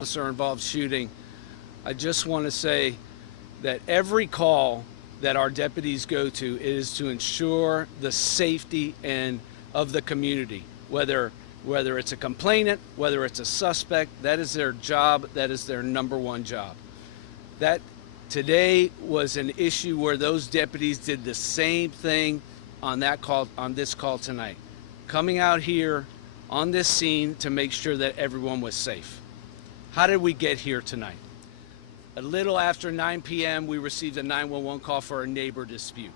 officer-involved shooting, I just want to say that every call that our deputies go to is to ensure the safety of the community, whether it's a complainant, whether it's a suspect. That is their job. That is their number one job. That today was an issue where those deputies did the same thing on this call tonight, coming out here on this scene to make sure that everyone was safe. How did we get here tonight? A little after 9 p.m., we received a 911 call for a neighbor dispute.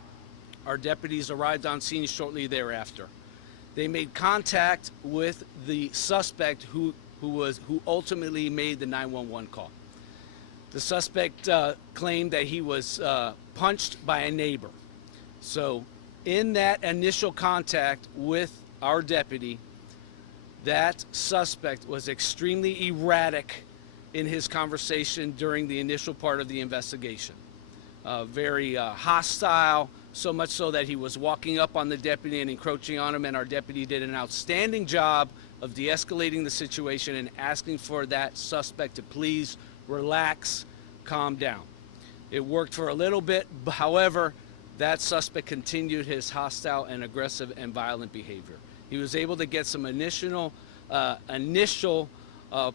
Our deputies arrived on scene shortly thereafter. They made contact with the suspect who ultimately made the 911 call. The suspect claimed that he was punched by a neighbor. So in that initial contact with our deputy, that suspect was extremely erratic in his conversation during the initial part of the investigation. Very hostile, so much so that he was walking up on the deputy and encroaching on him, and our deputy did an outstanding job of de-escalating the situation and asking for that suspect to please relax, calm down. It worked for a little bit, however, that suspect continued his hostile and aggressive and violent behavior. He was able to get some initial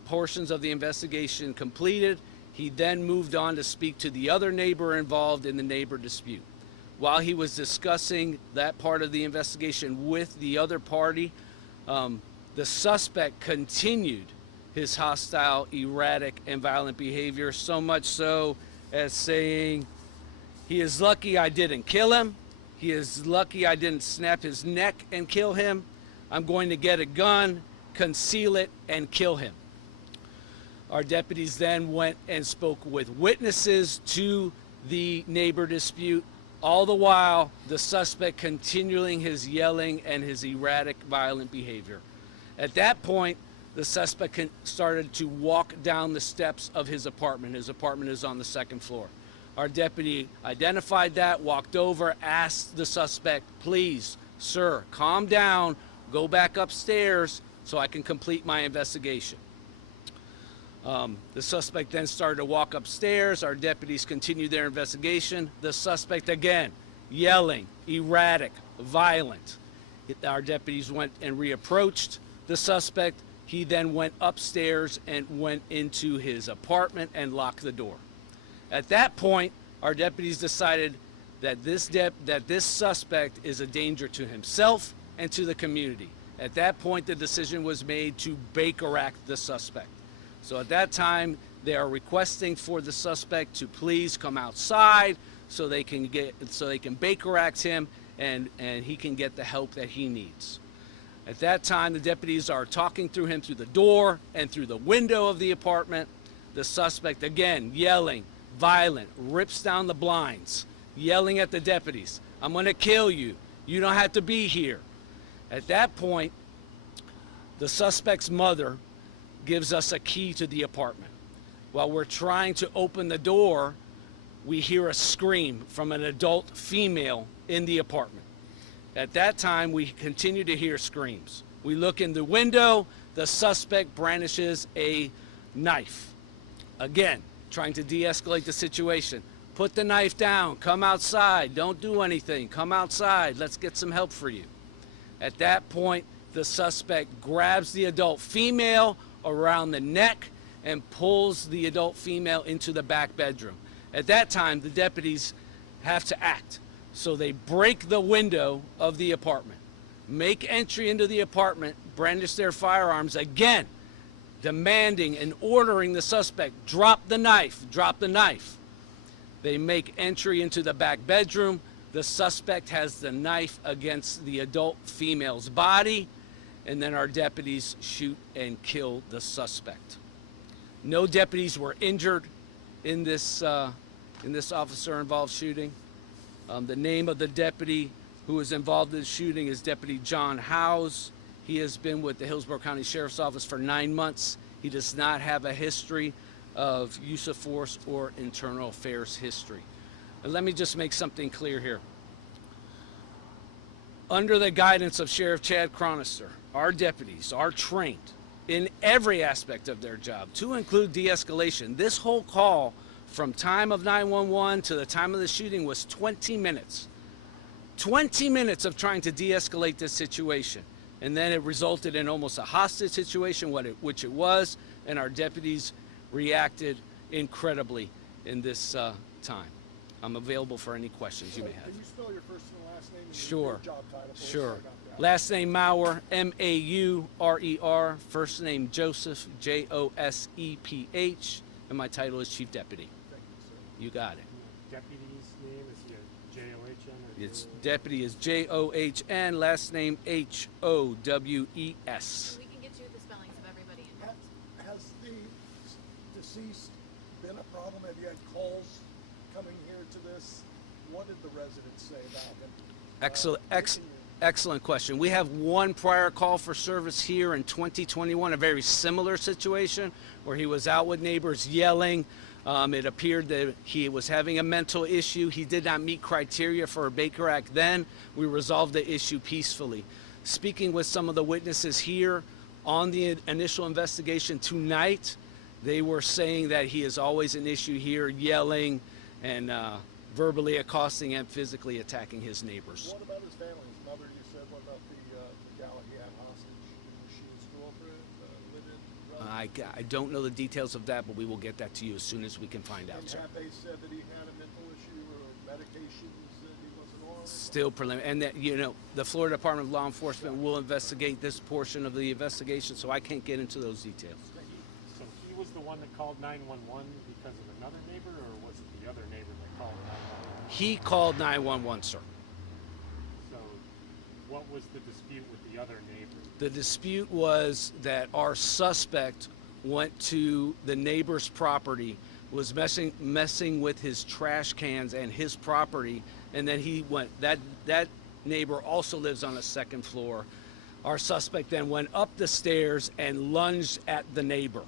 portions of the investigation completed. He then moved on to speak to the other neighbor involved in the neighbor dispute. While he was discussing that part of the investigation with the other party, the suspect continued his hostile, erratic, and violent behavior, so much so as saying, "He is lucky I didn't kill him. He is lucky I didn't snap his neck and kill him. I'm going to get a gun, conceal it, and kill him." Our deputies then went and spoke with witnesses to the neighbor dispute, all the while the suspect continuing his yelling and his erratic, violent behavior. At that point, the suspect started to walk down the steps of his apartment. His apartment is on the second floor. Our deputy identified that, walked over, asked the suspect, "Please, sir, calm down, go back upstairs so I can complete my investigation." The suspect then started to walk upstairs. Our deputies continued their investigation. The suspect again, yelling, erratic, violent. Our deputies went and reapproached the suspect. He then went upstairs and went into his apartment and locked the door. At that point, our deputies decided that this suspect is a danger to himself and to the community. At that point, the decision was made to Baker Act the suspect. So at that time, they are requesting for the suspect to please come outside so they can Baker Act him and he can get the help that he needs. At that time, the deputies are talking through him through the door and through the window of the apartment. The suspect, again, yelling, violent, rips down the blinds, yelling at the deputies, "I'm going to kill you. You don't have to be here." At that point, the suspect's mother gives us a key to the apartment. While we're trying to open the door, we hear a scream from an adult female in the apartment. At that time, we continue to hear screams. We look in the window, the suspect brandishes a knife. Again, trying to de-escalate the situation. "Put the knife down, come outside, don't do anything, come outside, let's get some help for you." At that point, the suspect grabs the adult female around the neck and pulls the adult female into the back bedroom. At that time, the deputies have to act. So they break the window of the apartment, make entry into the apartment, brandish their firearms again, demanding and ordering the suspect, "Drop the knife, drop the knife." They make entry into the back bedroom. The suspect has the knife against the adult female's body, and then our deputies shoot and kill the suspect. No deputies were injured in this officer-involved shooting. The name of the deputy who was involved in the shooting is Deputy John Howes. He has been with the Hillsborough County Sheriff's Office for 9 months. He does not have a history of use of force or internal affairs history. And let me just make something clear here. Under the guidance of Sheriff Chad Cronister, our deputies are trained in every aspect of their job, to include de-escalation. This whole call from time of 911 to the time of the shooting was 20 minutes. 20 minutes of trying to de-escalate this situation. And then it resulted in almost a hostage situation, which it was, and our deputies reacted incredibly in this time. I'm available for any questions you may have. Can you spell your first and last name and Sure. your job title? Sure. Last name Maurer, M-A-U-R-E-R. First name Joseph, J-O-S-E-P-H. And my title is Chief Deputy. Thank you, sir. You got it. Deputy's name, is he a J-O-H-N? It's deputy is J-O-H-N, last name H-O-W-E-S. We can get you the spellings of everybody in here. Has the deceased been a problem? Have you had calls coming here to this? What did the residents say about him? Excellent question. We have one prior call for service here in 2021, a very similar situation where he was out with neighbors yelling. It appeared that he was having a mental issue. He did not meet criteria for a Baker Act then. We resolved the issue peacefully. Speaking with some of the witnesses here on the initial investigation tonight, they were saying that he is always an issue here, yelling and verbally accosting and physically attacking his neighbors. What about his family? His mother, you said. What about the gal he had hostage? Was she his girlfriend, live-in relative? I don't know the details of that, but we will get that to you as soon as we can find out, And sir. have they said that he had a mental issue or medications that he wasn't on? Still preliminary, and that, the Florida Department of Law Enforcement will investigate this portion of the investigation, so I can't get into those details. So he was the one that called 911 because of another neighbor, or was it the other neighbor that called 911? He called 911, sir. So what was the dispute with the other neighbor? The dispute was that our suspect went to the neighbor's property, was messing with his trash cans and his property, and then he went, that neighbor also lives on a second floor. Our suspect then went up the stairs and lunged at the neighbor.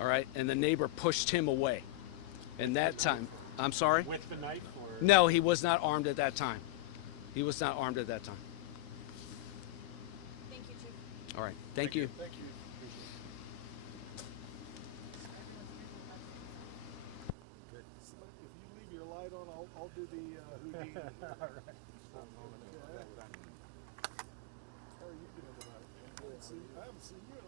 All right, and the neighbor pushed him away. And that time, I'm sorry? With the knife, or? No, he was not armed at that time. He was not armed at that time. Thank you, Chief. All right, thank you. Thank you. If you leave your light on, I'll do the Houdini. All right. How are you doing tonight? I haven't seen you